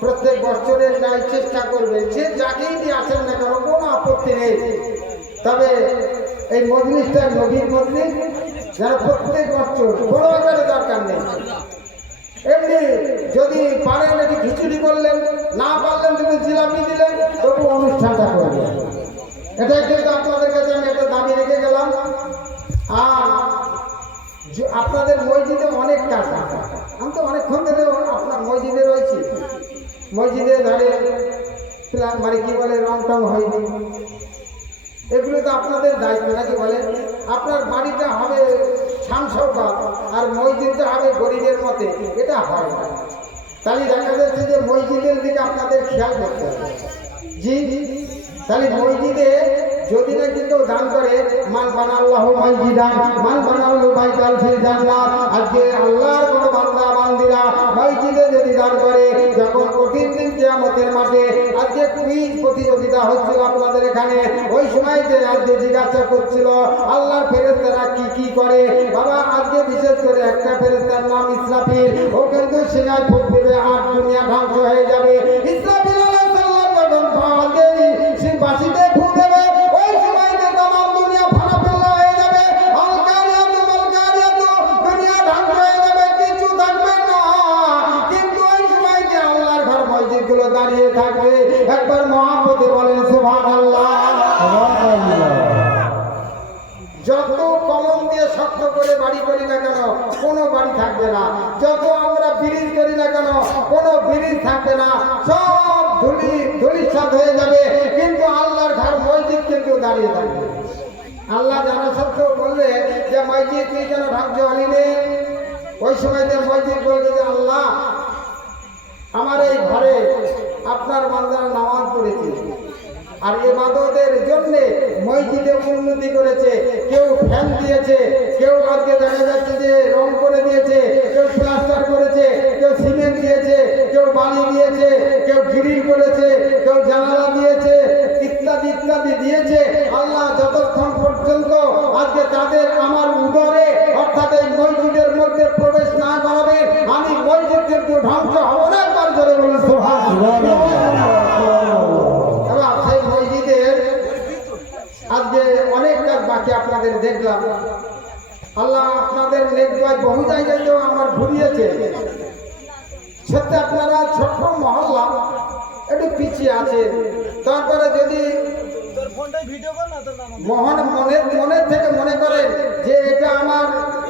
প্রত্যেক বছরের ন্যায় চেষ্টা করবেন, যে যাকেই দিয়ে আসেন না কেন কোনো আপত্তি নেই। তবে এই মজলিসটা নবীর মজলিস, যারা প্রত্যেক বছর বড় আকারে দরকার নেই, এমনি যদি পারেন একটু খিচুড়ি করলেন, না পারলেন তুমি জিলাপি দিলেন, তবু অনুষ্ঠানটা করবেন। এটাই কিন্তু আপনাদের কাছে আমি একটা দাবি রেখে গেলাম। আর আপনাদের মসজিদে অনেক কাজ আছে, আমি তো অনেকক্ষণ ধরে আপনার মসজিদে রয়েছি, মসজিদে ধারে মানে কি বলে রং টং হয়নি, এগুলো তো আপনাদের দায়িত্ব নাকি বলে। আপনার বাড়িটা হবে শানসৌকা আর মসজিদটা হবে গরিবের মতে, এটা হয় না। তাহলে দেখা যাচ্ছে যে মসজিদের দিকে আপনাদের খেয়াল করতে হবে। জি, তাহলে মসজিদে যদি নাকি কেউ দান করে, মান বানাল্লাহু মসজিদান মান বানাল্লাহু বাইতাল ফিল জান্নাত, আজকে আল্লাহর কোন বান্দা বান্দিরা মসজিদে যদি দান করে, যখন কঠিন দিন কিয়ামতের মাঠে আজকে কুইজ প্রতিযোগিতা হচ্ছিল আপনাদের এখানে, ওই সময়তে আজকে জিজ্ঞাসা করছিল আল্লাহর ফেরেশতারা কি কি করে। বাবা আজকে বিশেষ করে একটা ফেরেশতার নাম ইসরাফিল, ও কিন্তু সিনায় ফুঁক দেবে আর দুনিয়া ধ্বংস হয়ে যাবে। ইসরাফিল আলাইহিস সালাম যখন ফাঁকে বাঁশিতে ফুঁক দেবে, ওই সময়তে तमाम দুনিয়া ফানাফিল্লা হয়ে যাবে, আলকারিয়াতু মালকারিয়াতু, দুনিয়া ধ্বংস হয়ে যাবে, কিছু থাকবে না। কিন্তু ওই সময়তে আল্লাহর ঘর মসজিদগুলো দাঁড়িয়ে থাকবে। একবার মহব্বতে বলেন সুবহানাল্লাহ। যত কলম দিয়ে শক্ত করে বাড়ি করি না কেন, কোনো বাড়ি থাকবে না। যত আমরা ব্রিজ করি না কেন, কোনো ব্রিজ থাকবে না। সব ধুলিসাৎ হয়ে যাবে, কিন্তু আল্লাহর ঘর মসজিদ কিন্তু দাঁড়িয়ে থাকবে। আল্লাহ জানা সত্ত্বেও বললে যে মসজিদ তুই যেন ধ্বংস হলি নে, ওই সময়তে মসজিদ বলবে যে আল্লাহ আমার এই ঘরে আপনার বান্দারা নামাজ পড়েছে আর ইবাদতের জন্য মসজিদে উন্নতি করেছে, কেউ ফ্যান দিয়েছে, কেউ আজকে দেখা যাচ্ছে যে রং করে দিয়েছে, কেউ প্লাস্টার করেছে, কেউ সিমেন্ট দিয়েছে, কেউ বালি দিয়েছে, কেউ গ্রিল করেছে, কেউ জানালা দিয়েছে, ইত্যাদি ইত্যাদি দিয়েছে। আল্লাহ যতক্ষণ পর্যন্ত আজকে তাদের আমার উদরে অর্থাৎ এই মসজিদের মধ্যে প্রবেশ না করাবে, আমি মসজিদ কিন্তু ধ্বংস হব না। একবার জোরে বলুন সুবহানাল্লাহ। আজকে অনেক কাজ বাকি আপনাদের দেখলাম। আল্লাহ আপনাদের নেকবাই বহু জায়গাতেও আমার ঘুরিয়েছে। সত্যি আপনারা ছোট্ট মহল্লা একটু পিছিয়ে আছে, তারপরে যদি মনের থেকে মনে করেন যে এটা আমার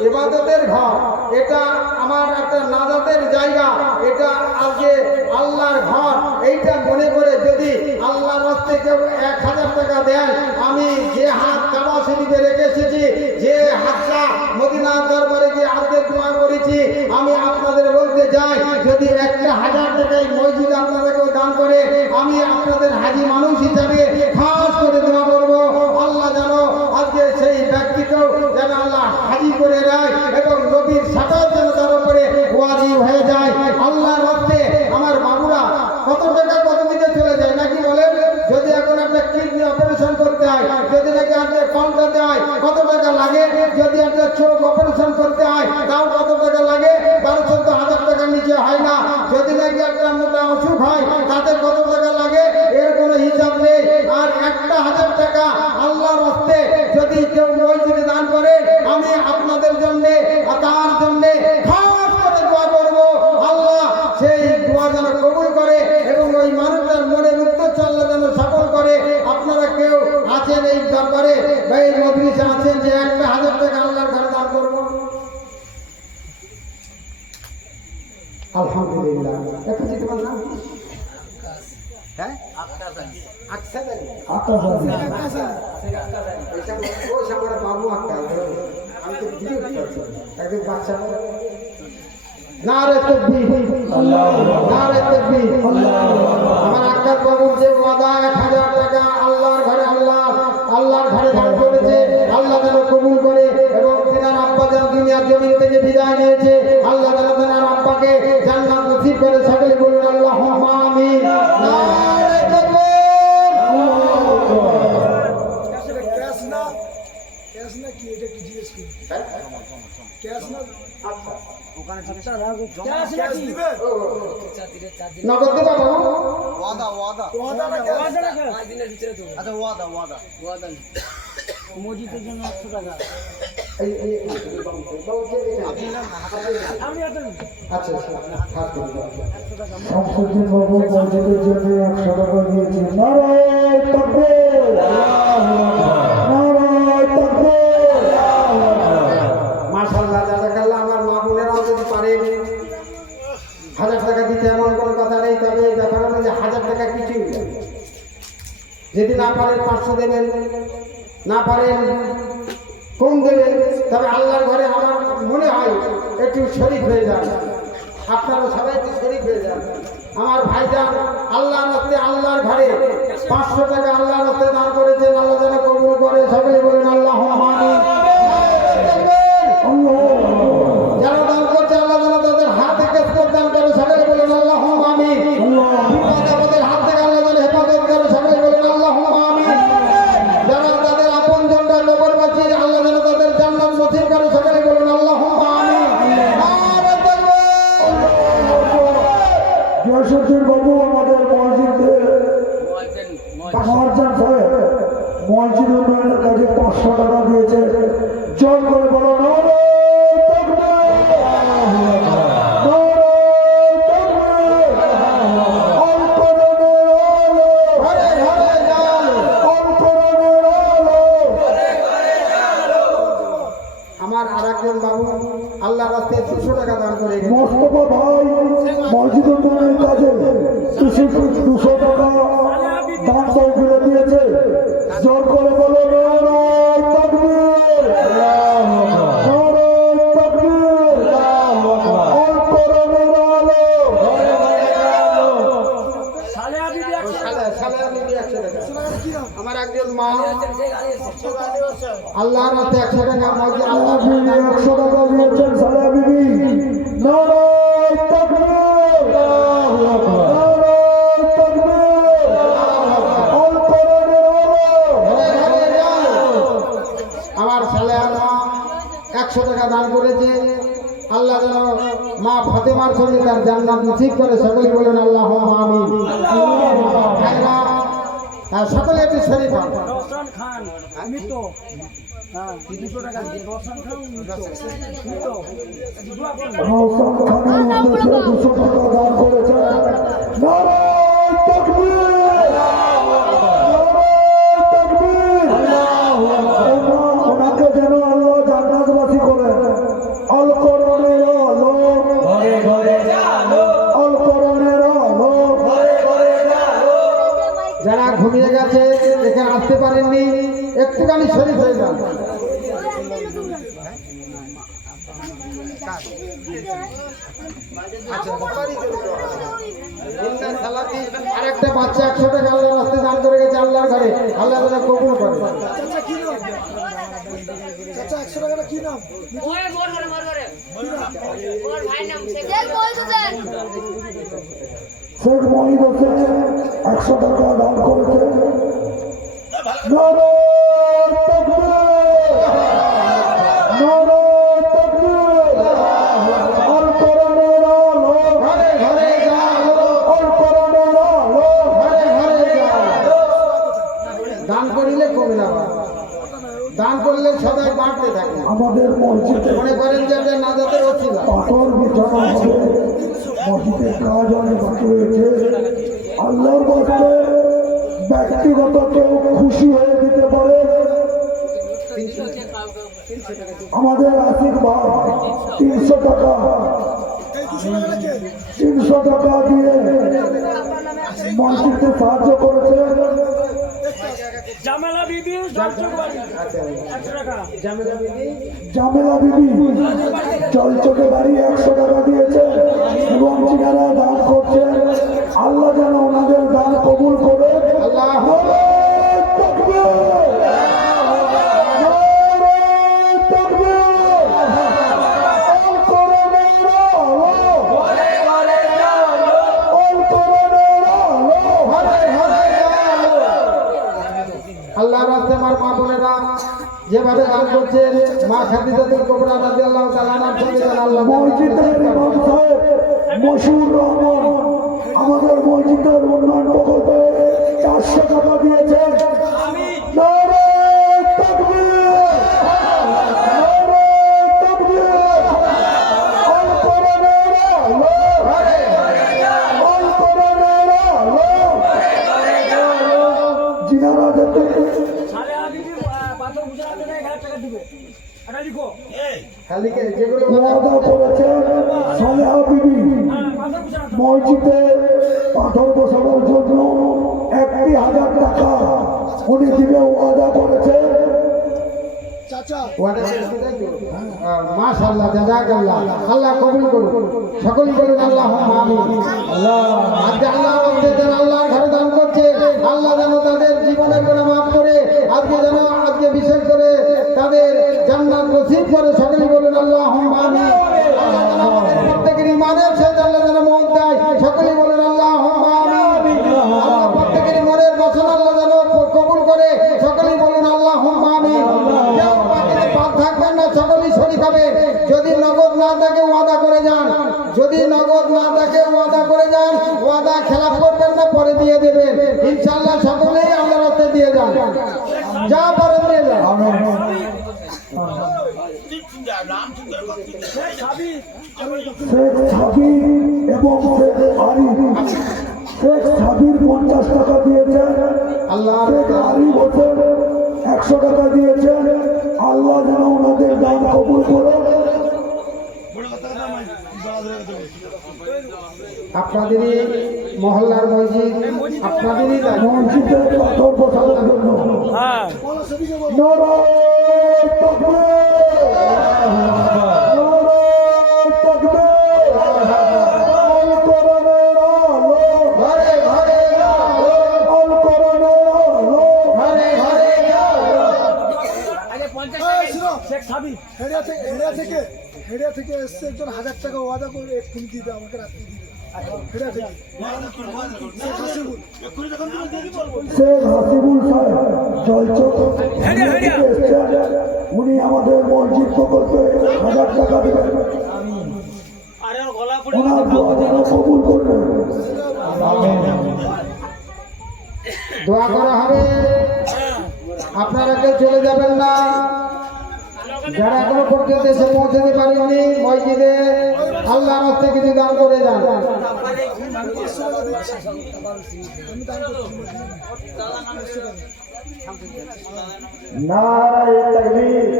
ইবাদতের ঘর, এটা আমার একটা নাজাতের জায়গা, এটা আজকে আল্লাহর ঘর, এইটা মনে করে যদি আল্লাহর রাস্তায় কেউ 1000 টাকা দেন, আমি যে হাত কাবা শরীফে রেখে এসেছি, যে হাতটা মদিনার দরবারে গিয়ে আজকে দোয়া করেছি, আমি আপনাদের বলতে চাই যদি 1000 টাকায় মসজিদ আপনারা কেউ দান করে, আমি আপনাদের হাজি মানুষ হিসাবে খাস করে দোয়া করবো আল্লাহ যেন আজকে সেই ব্যক্তিকেও যেন আল্লাহ হাজি করে দেয় এবং নবীর সাথেও যেন তার উপরে ওয়াজিব হয়ে যায়। আল্লাহর রাস্তে আমার বাবুরা কত টাকা কত দিকে চলে যায় নাকি বলেন? যদি এখন একটা কিডনি অপারেশন করতে হয়, যদি নাকি আপনি পাল্টাতে হয় কত টাকা লাগে, যদি একটা চোখ অপারেশন করতে হয় তাও কত টাকা লাগে, 12-14 হাজার টাকার নিচে হয় না। যদি নাকি একটা মোটা অসুখ হয় তাতে কত টাকা লাগে, এর কোনো হিসাব নেই। আর 1000 টাকা আল্লাহর রাস্তে যদি কেউ মসজিদে দান করে, আমি আপনাদের জন্য তার জন্য খাস করে দোয়া করব আল্লাহ সেই দোয়া যেন কবুল করে এবং ওই মানুষটার মনের উদ্দেশ্য আল্লাহ যেন সফল করে। আপনারা কেউ আছেন এই দরবারে বা এই মজলিসে আছেন যে 1000 টাকা আল্লাহর ঘরে দান করবো? আলহামদুলিল্লাহ। দেখেছি তোমার নাম কি? হ্যাঁ, আমার বাবু আক্তার, আমি তো ভিডিও করছি একদিন বাচ্চা নারে তাকবীর, নারে তাকবীর। আমার আক্তার বাবুর যে ওয়াদা 1000 টাকা আল্লাহর ঘরে আল্লাহর ঘরে দান করেছে, আল্লাহ যেন কবুল করে এবং তিনার আব্বা যেন দুনিয়ার জমিন থেকে বিদায় নিয়েছে, আল্লাহ যেন তিনার আব্বাকে জান্নাত নসিব করে। সকলে বলুন আল্লাহুম্মা আমিন। নারে তাকবীর। কি এটা কি জিজ্ঞেস করি? ক্যাশ না? আচ্ছা ওখানে ক্যাশ দিবে। নগদ দেবা বাবু? ওয়াদা ওয়াদা ওয়াদা না, ওয়াদা না। 5 দিনের ভিতরে দেবো। আচ্ছা ওয়াদা ওয়াদা ওয়াদা নেই। মসজিদের জন্য 100 টাকা। বাবু কে দিলেন? আমি এত নেই। আচ্ছা হাত করে দাও। শামসুদ্দিন বাবু মসজিদের জন্য 100 টাকা দিয়েছে। নারায়ে তাকবীর, নারায়ে তাকবীর। মাশাআল্লাহ, জাযাকাল্লাহ। আমার মা বোনেরাও যদি পারেন 1000 টাকা দিতে এমন কোনো কথা নেই, তবে ব্যাপার হলো যে 1000 টাকা কিছুই না। যদি না পারেন 500 দেবেন, না পারেন কম দেবেন, তবে আল্লাহর ঘরে আমার মনে হয় একটু শরীক হয়ে যান। আপনারা সবাই একটু শরীক হয়ে যান। আমার ভাইজান আল্লাহর রাস্তায় আল্লাহর ঘরে 500 টাকা আল্লাহর রাস্তায় দান করেছেন। আল্লাহ যেন কবুল করে। সকলে বলেন আল্লাহুম্মা আমিন। যারা দান করছে আল্লাহ যেন তাদের হাত থেকে দান করে। সকলে বলেন আল্লাহুম্মা আমিন। বিপদ-আপদের হাত থেকে আল্লাহ যেন হেফাজত করে। সকলে বলেন আল্লাহুম্মা আমিন। যারা তাদের আপনজনরা কবরবাসী আল্লাহ যেন তাদের জান্নাত নসিব করে। সকলে বলেন আল্লাহুম্মা আমিন। নারে তাকবীর। গিয়াসউদ্দিন বাবু আমাদের মসজিদে মহাজন সাহেব মসজিদ উন্নয়নের কাজে 500 টাকা দিয়েছে। জোর করে বলো নারায়ে আমার আরেকজন বাবু আল্লাহ রাস্তায় 200 টাকা দান করে গেছেন। মোস্তফা ভাই মসজিদ উন্নয়নের কাজে 200 টাকা দান তহবিলে দিয়েছে। জোর করে বলো নারায়ে তাকবীর, নারায়ে তাকবীর। আল কোরআনের আলো, সালে আবিদি ও সালে আমি 100 টাকা। আমার একজন মা আল্লাহর রাস্তায় 100 টাকা মসজিদ আল্লাহ আপনি 100 টাকা দিয়েছেন সালেহা বিবি। নারায়ে তাকবীর, নারায়ে তাকবীর। আল কোরআনের আলো। আমার সালেহা মা 100 টাকা দান করেছে। আল্লাহ যেন মা ফাতেমার সঙ্গে তার জান্নাত নসিব করে। সকলে বলেন আল্লাহুম্মা আমিন। ভাইরা, সকলে একটু শরীফ হন। রওশন খান মৃত। হ্যাঁ 200 টাকা দিয়ে রওশন খান মৃত। দোয়া করুন। রওশন খানের উদ্দেশ্যে 200 টাকা দান করেছে। নারায়ে তাকবীর, নারায়ে তাকবীর। ওনাকে যেন আল্লাহ জান্নাতবাসী করেন। আল কোরআনের আলো, ঘরে ঘরে আলো। আল কোরআনের আলো, ঘরে ঘরে আলো। যারা ঘুমিয়ে গেছে এখানে আসতে পারেননি, একটুখানি শরীফ হয়ে যান। আর একটা বাচ্চা 100 টাকা আল্লাহর রাস্তায় দান করে গেছে আল্লাহর ঘরে। আল্লাহ যেন কবুল করে। শেখ মহিদ হোসেন 100 টাকা দান করেছে। নারায়ে তাকবীর, নারায়ে তাকবীর। আল কোরআনের আলো, ঘরে ঘরে যাও, আল কোরআনের আলো। ঘরে ঘরে যাও। দান করিলে কমে না, দান করলে সদাই বাড়তে থাকে। আমাদের মসজিদে মনে করেন যে এটা নাজাতের ওসিলা। পাথর বিছানো হবে। মসজিদের কাজ অনেক বাকি রয়েছে। আল্লাহর বাস্তে ব্যক্তিগত কেউ খুশি হয়ে দিতে পারে। আমাদের আসিফ ভাই 300 টাকা, 300 টাকা দিয়ে মসজিদকে সাহায্য করেছে। জামেলা বিবি জলচকবাড়ি 100 টাকা। জামেলা বিবি জামেলা বিবি চলচকে বাড়ি 100 টাকা দিয়েছে এবং ঠিকানা দান করছে। আল্লাহ যেন ওনাদের দান কবুল করে। আল্লাহ নারায়ে তাকবীর, নারায়ে তাকবীর। আল কোরআনের আলো, আল কোরআনের আলো। ঘরে ঘরে যাও। আল্লাহর রাস্তায় আমার মা বোনেরা যেভাবে দান করছে, মা খাদিজাতুল কুবরা রাদিয়াল্লাহু তাআলা আনহার সঙ্গে যেন আল্লাহ মসজিদের ইমাম সাহেব মশিউর রহমান খালি যেগুলো ওয়াদা করেছেন সালেহা বিবি মসজিদে পাথর বসানোর জন্য 1,000 টাকা উনি দিবে ওয়াদা করেছেন। চাচা মাশাআল্লাহ জাযাকাল্লাহ আল্লাহ কবুল করুন সকল বলুন আল্লাহুম্মা আমিন। আজকে আল্লাহ আমাদের আল্লাহর ঘরে দান করছে আল্লাহ যেন তাদের জীবনের গুনাহ মাফ করে আজকে বিশেষ করে তাদের জান্নাত নসিব করে সকলে বলুন আল্লাহুম্মা আমিন। আল্লাহ যেন আমাদের প্রত্যেকের ঈমানের সাথে আল্লাহ যেন মত দেয় সকলে বলুন আল্লাহুম্মা আমিন। আল্লাহ প্রত্যেকের মনের বাসনা আল্লাহ যেন কবুল করে সকলে বলুন আল্লাহুম্মা আমিন। কেউ বাকিতে বাদ থাকবেন না সকলেই শরীক হবে। যদি নগদ না থাকে ওয়াদা করে যান, যদি নগদ না থাকে ওয়াদা করে যান, ওয়াদা খেলাফ করবেন না পরে দিয়ে দেবেন ইনশাআল্লাহ সকলেই আল্লাহর রাস্তায় দিয়ে যান যা পারেন দিয়ে যান। শেখ সাবির এবং শেখ আরিফ শেখ সাবির 50 টাকা দিয়েছেন, আল্লাহ শেখ আরিফ হোসেন 100 টাকা দিয়েছেন। আল্লাহ যেন ওনাদের দান কবুল করে। আপনাদেরই মহল্লার মসজিদ আপনাদেরই দায়িত্ব। মসজিদে পাথর বসানোর জন্য নারায়ে তাকবীর, নারায়ে তাকবীর। আল কোরআনের আলো, ঘরে ঘরে আলো, আল কোরআনের আলো। ঘরে ঘরে আলো। শেখ সাবির হেড়িয়া থেকে এসছে একজন 1000 টাকা ওয়াদা করে এক্ষুনি দিবে আমাকে রাত্রি দিবে হেড়িয়া থেকে শেখ হাসিবুল। শেখ হাসিবুল সাহেব জলচক এসছেন, উনি আমাদের মসজিদ প্রকল্পে 1000 টাকা দেবেন। ওনার দোয়া যেন কবুল করবেন। দোয়া করা হবে আপনারা কেউ চলে যাবেন না। যারা এখনো পর্যন্ত এসে পৌঁছাতে পারেননি মসজিদে আল্লাহর রাস্তায় কিছু দান করে যান। নারায়ে তাকবীর।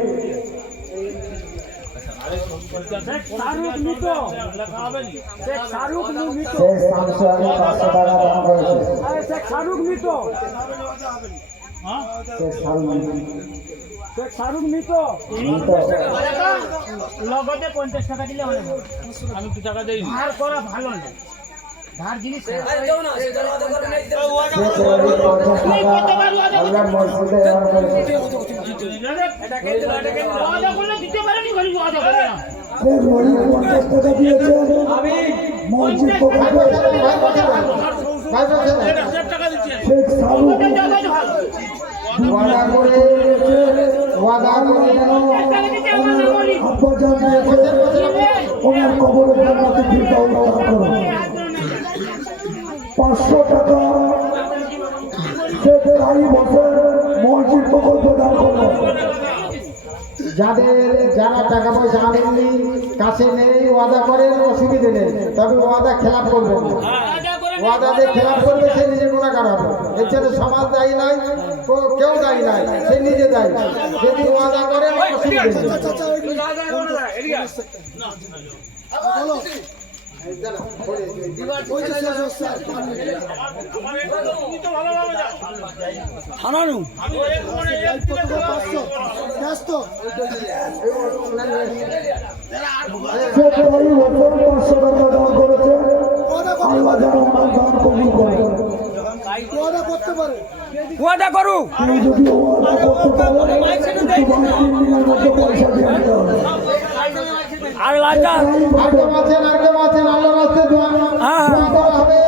শাহরুখ মৃত শেখ শাহরুখ মৃত শেখ শামসু আলী 500 টাকা দান করেছে। শেখ শাহরুখ মৃত শেখ শাহরুখ শেখ শাহরুখ মৃত লগতে 50 টাকা দিলে হবে না। আমি 2 টাকা দেই। ধার করা ভালো না। ধার জিনিস শেখ রবি 50 টাকা আল্লাহর মসজিদে দান করেছে। ওয়াদা করলে দিতে পারেনি খালি ওয়াদা করে না। শেখ রবি 50 টাকা দিয়েছেন মসজিদ প্রকল্পে। ভাই বলছেন, 1000 টাকা দিচ্ছি। শেখ শাহরুখ ওয়াদা করে যেন আব্বাজান দিয়েছেন, ওনার কবরের জান্নাতে ফিরদাউস দান করুন। 500 টাকা শেখ আরিফ হোসেন মসজিদ প্রকল্পে দান করলেন। যারা টাকা পয়সা আনেননি কাছে নেই ওয়াদা করেন অসুবিধে নেই, তবে ওয়াদা খেলাপ করবেন না। ওয়াদা যে খেলাপ করবে সে নিজে গুণাগার হবে। এর জন্য সমাজ দায়ী নাই, কেউ দায়ী নাই, সে নিজে দায়ী। যদি ওয়াদা করেন অসুবিধে নেই। থানানু শেখ আরিফ হোসেন 500 টাকা দান করেছে। আল্লাহ যেন ওনার দান কবুল করে। ওয়াদা করতে পারে কেউ যদি ওয়াদা করতে পারে একটু 2-3 দিনের মধ্যে পয়সা দিয়ে দিতে হবে। আর কেউ আছেন আল্লাহর রাস্তায় দোয়া করা হবে।